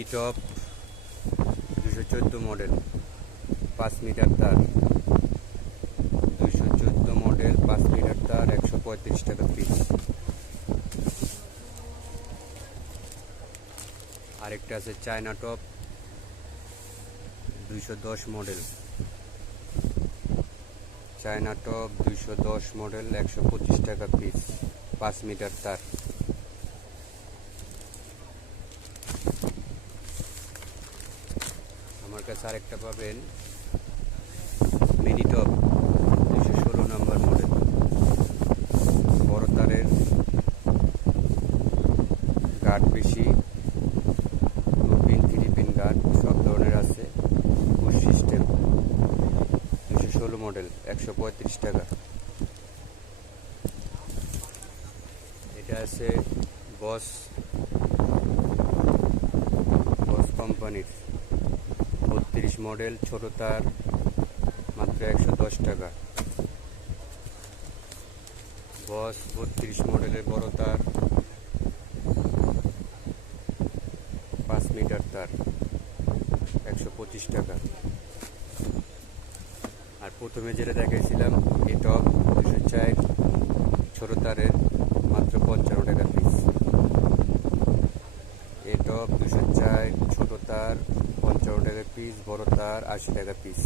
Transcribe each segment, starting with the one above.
B top দুশো চোদ্দ model পাঁচ মিটার তার। দুশো চোদ্দ মডেল পাঁচ মিটার তার, একশো পঁয়ত্রিশ টাকা পিস আরেকটা আছে চায়না টপ দুইশো দশ মডেল চায়না টপ দুইশো দশ মডেল একশো পঁচিশ টাকা পিস পাঁচ মিটার তার আমার কাছে আরেকটা পাবেন। মিনি টপ দুইশো ষোলো নম্বর মডেল বড় তারের। গার্ড বেশি। Two pin three pin guard সব ধরনের আছে। পুশ সিস্টেম দুশো ষোলো মডেল একশো পঁয়ত্রিশ টাকা। এটা আছে বস বস কোম্পানির বত্রিশ মডেল, ছোট তার, মাত্র একশো দশ টাকা। বস বত্রিশ মডেলের বড় তার, পাঁচ মিটার তার, একশো পঁচিশ টাকা। আর প্রথমে যেটা দেখাইছিলাম, এই টপ দুশো চার, ছোট তারের মাত্র পঞ্চান্ন টাকা পিস এই টপ দুশো চার ছোট তার পঞ্চান্ন টাকা পিস বড় তার আশি টাকা পিস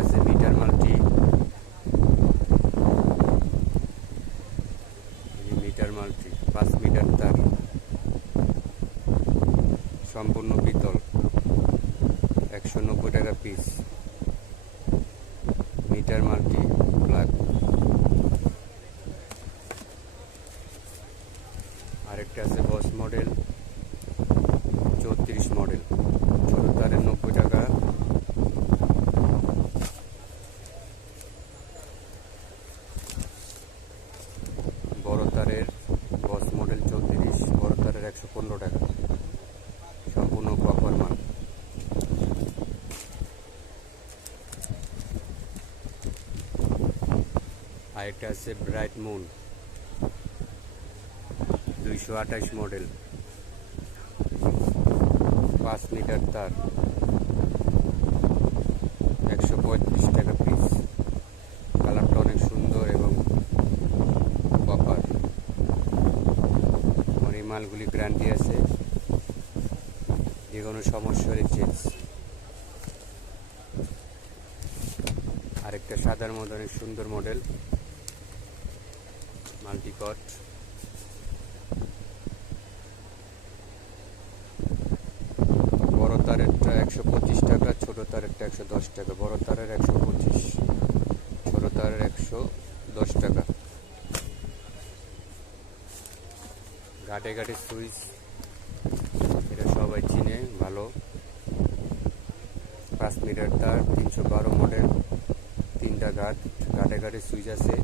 আছে মিটার মিটার পাঁচ মিটার সম্পূর্ণ পিতল। একশো নব্বই টাকা পিস মিটার মাল্টি প্লাগ আরেকটা আছে বস মডেল চৌত্রিশ মডেল ছোট তারের নব্বই টাকা তারের বস মডেল চৌত্রিশ, বড় তারের একশো পনেরো টাকা। সম্পূর্ণ কপার মাল। আরেকটা আছে ব্রাইট মুন দুইশো আঠাশ মডেল। পাঁচ মিটার তার। একশো পঁয়ত্রিশ টাকা পিস কালারটা অনেক সুন্দর এবং কপার আমার এই মালগুলি গ্যারান্টি আছে। যে কোনো সমস্যা হলে চেঞ্জ। আরেকটা সাদার মধ্যে অনেক সুন্দর মডেল। মাল্টিকট। বড় তারেরটা একশো পঁচিশ টাকা, ছোট তারেরটা একশো দশ টাকা, বড় তারের একশো পঁচিশ, ছোট তারের একশো দশ টাকা। ঘাটে ঘাটে সুইচ, এটা সবাই চিনে, ভালো। পাঁচ মিটার তার, তিনশো বারো মডেল, তিনটা ঘাট, ঘাটে ঘাটে সুইচ আছে।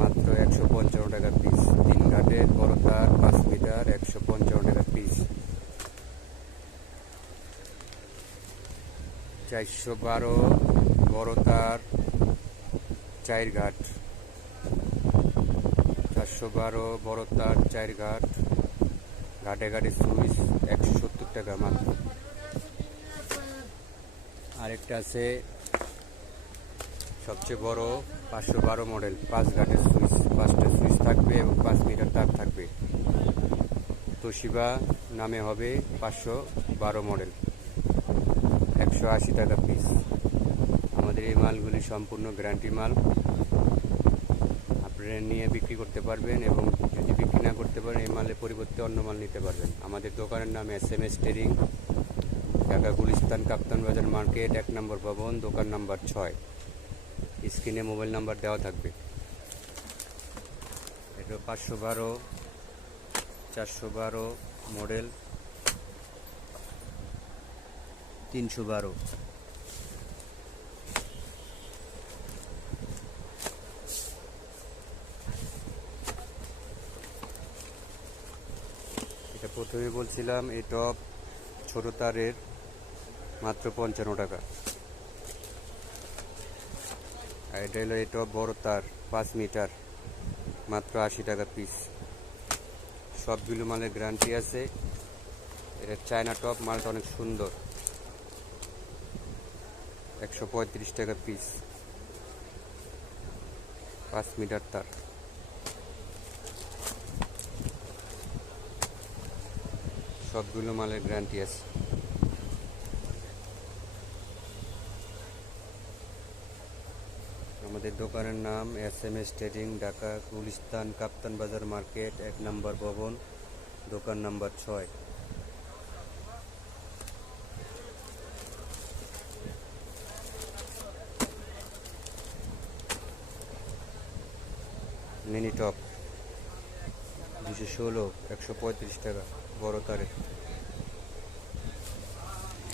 মাত্র একশো পঞ্চান্ন টাকা পিস। তিন ঘাটের বড় তার, পাঁচ মিটার, একশো পঞ্চান্ন টাকা পিস। চারশো বারো বড় তার, চার ঘাট। চারশো বারো বড় তার চার ঘাট ঘাটে ঘাটে সুইচ একশো সত্তর টাকা মাত্র। আরেকটা আছে সবচেয়ে বড় পাঁচশো বারো মডেল, পাঁচ ঘাটের সুইচ, পাঁচটা সুইচ থাকবে এবং পাঁচ মিটার তার থাকবে। তোশিবা নামে হবে পাঁচশো বারো মডেল, একশো আশি টাকা পিস। আমাদের এই মালগুলি সম্পূর্ণ গ্যারান্টি মাল। নিয়ে বিক্রি করতে পারবেন এবং যদি বিক্রি না করতে পারেন, এই মালের পরিবর্তে অন্য মাল নিতে পারবেন। আমাদের দোকানের নাম S M S trading Dhaka Gulistan, Kaptan Bazar market, এক নম্বর ভবন, দোকান নাম্বার ছয়। স্ক্রিনে মোবাইল নাম্বার দেওয়া থাকবে। এটা পাঁচশো বারো, চারশো বারো মডেল, তিনশো বারো এটা প্রথমে বলছিলাম, এই টপ ছোট তারের মাত্র পঞ্চান্ন টাকা। আর এটা হলো এই টপ বড় তার, পাঁচ মিটার, মাত্র আশি টাকা পিস সবগুলো মালের গ্যারান্টি আছে। এটা চায়না টপ, মালটা অনেক সুন্দর। একশো পঁয়ত্রিশ টাকা পিস পাঁচ মিটার তার। সবগুলো মালের গ্যারান্টি আছে। আমাদের দোকানের নাম S M S trading, Dhaka, Gulistan, Kaptan Bazar market, এক নম্বর ভবন, দোকান নাম্বার ছয়। মিনি টপ দুশো ষোলো, একশো পঁয়ত্রিশ টাকা। বড় তারে।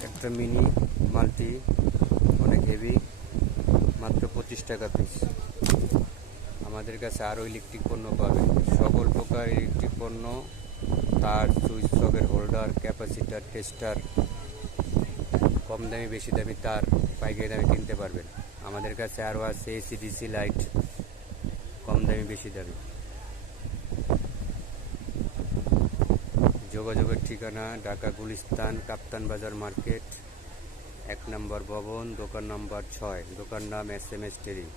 একটা মিনি মাল্টি অনেক হেভি মাত্র পঁচিশ টাকা পিস আমাদের কাছে আরও ইলেকট্রিক পণ্য পাবে। সকল প্রকার ইলেকট্রিক পণ্য, তার সুইচ সকের হোল্ডার ক্যাপাসিটার টেস্টার কম দামি, বেশি দামি তার পাইকারি দামে কিনতে পারবেন। আমাদের কাছে আরও আছে এসিডিসি লাইট কম দামি, বেশি দামি। যোগাযোগের ঠিকানা, ঢাকা গুলিস্তান, কাপ্তান বাজার মার্কেট, এক নম্বর ভবন, দোকান নম্বর ছয়। দোকান নাম এস এম এস টেরিং।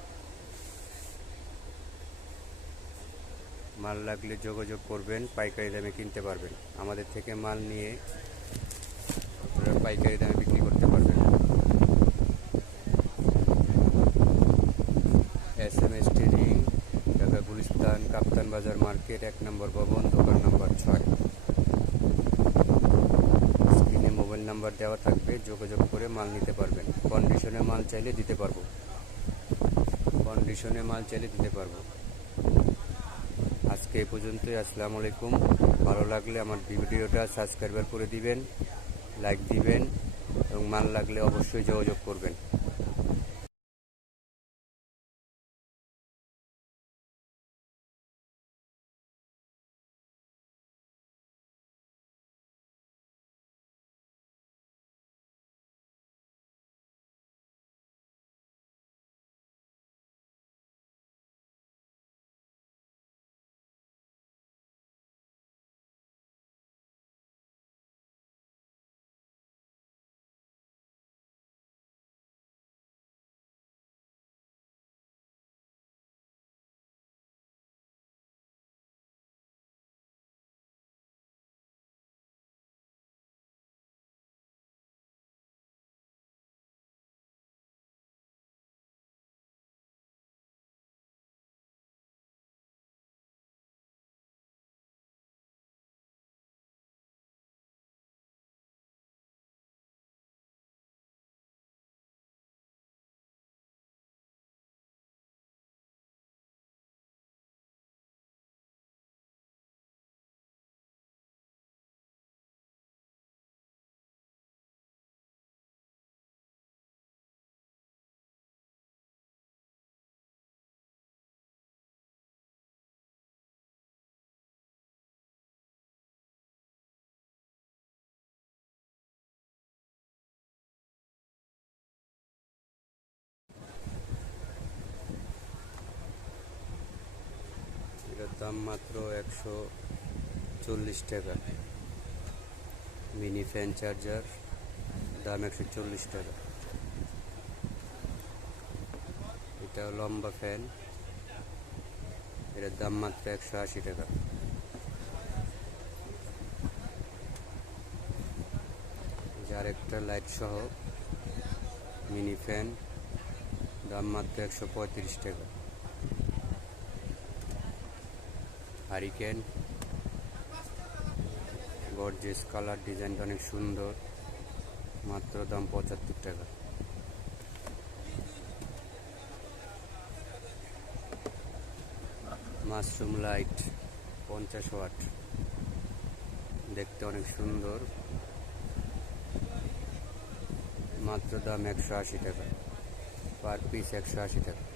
মাল লাগলে যোগাযোগ করবেন, পাইকারি দামে কিনতে পারবেন। আমাদের থেকে মাল নিয়ে আপনারা পাইকারি দামে বিক্রি করতে পারবেন। S M S trading, Dhaka Gulistan, Kaptan Bazar market, এক নম্বর ভবন, দোকান নম্বর ছয় স্ক্রিনে মোবাইল নাম্বার দেওয়া থাকবে, যোগাযোগ করে মাল নিতে পারবেন। কন্ডিশনে মাল চাইলে দিতে পারব। কন্ডিশনে মাল চাইলে দিতে পারব। আজকে এ পর্যন্তই, আসসালামু আলাইকুম। ভালো লাগলে আমার ভিডিওটা সাবস্ক্রাইবার করে দিবেন লাইক দিবেন, এবং মাল লাগলে অবশ্যই যোগাযোগ করবেন। দাম মাত্র একশো চল্লিশ টাকা। মিনি ফ্যান চার্জার, দাম একশো চল্লিশ টাকা। এটা লম্বা ফ্যান, এটার দাম মাত্র একশো আশি টাকা। যার একটা লাইট সহ মিনি ফ্যান, দাম মাত্র একশো পঁয়ত্রিশ টাকা। হারিকেন। গর্জেস কালার ডিজাইনটা অনেক সুন্দর। মাত্র দাম পঁচাত্তর টাকা। মাশরুম লাইট পঞ্চাশ ওয়াট। দেখতে অনেক সুন্দর। মাত্র দাম একশো আশি টাকা। পার পিস একশো আশি টাকা।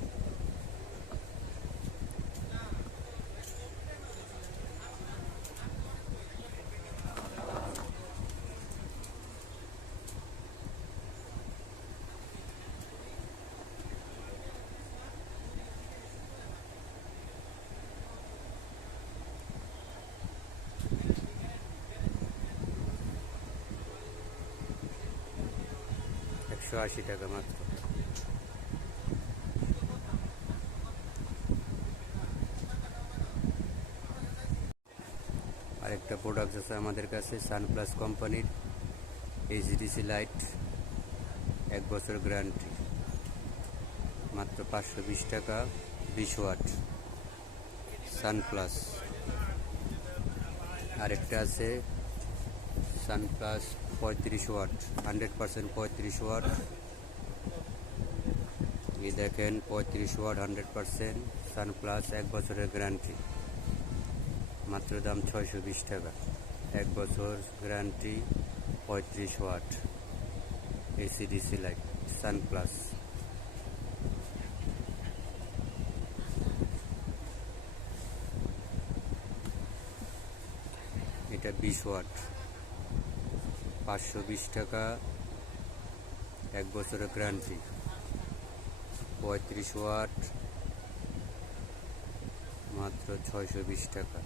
একশো আশি টাকা মাত্র। আরেকটা প্রোডাক্ট আছে আমাদের কাছে সানপ্লাস কোম্পানির এইচডিসি লাইট এক বছর গ্যারান্টি মাত্র পাঁচশো বিশ টাকা, বিশ ওয়াট সানপ্লাস আরেকটা আছে সানপ্লাস পঁয়ত্রিশ ওয়াট হান্ড্রেড পার্সেন্ট পঁয়ত্রিশ ওয়াট। এই দেখেন, পঁয়ত্রিশ ওয়াট হান্ড্রেড পার্সেন্ট সানপ্লাস এক বছরের গ্যারান্টি মাত্র দাম ছয়শো বিশ টাকা। এক বছর গ্যারান্টি পঁয়ত্রিশ ওয়াট। এসিডিসি লাইট সানপ্লাস এটা বিশ ওয়াট। পাঁচশো বিশ টাকা এক বছরের গ্যারান্টি। পঁয়ত্রিশ ওয়াট মাত্র ছয়শো বিশ টাকা।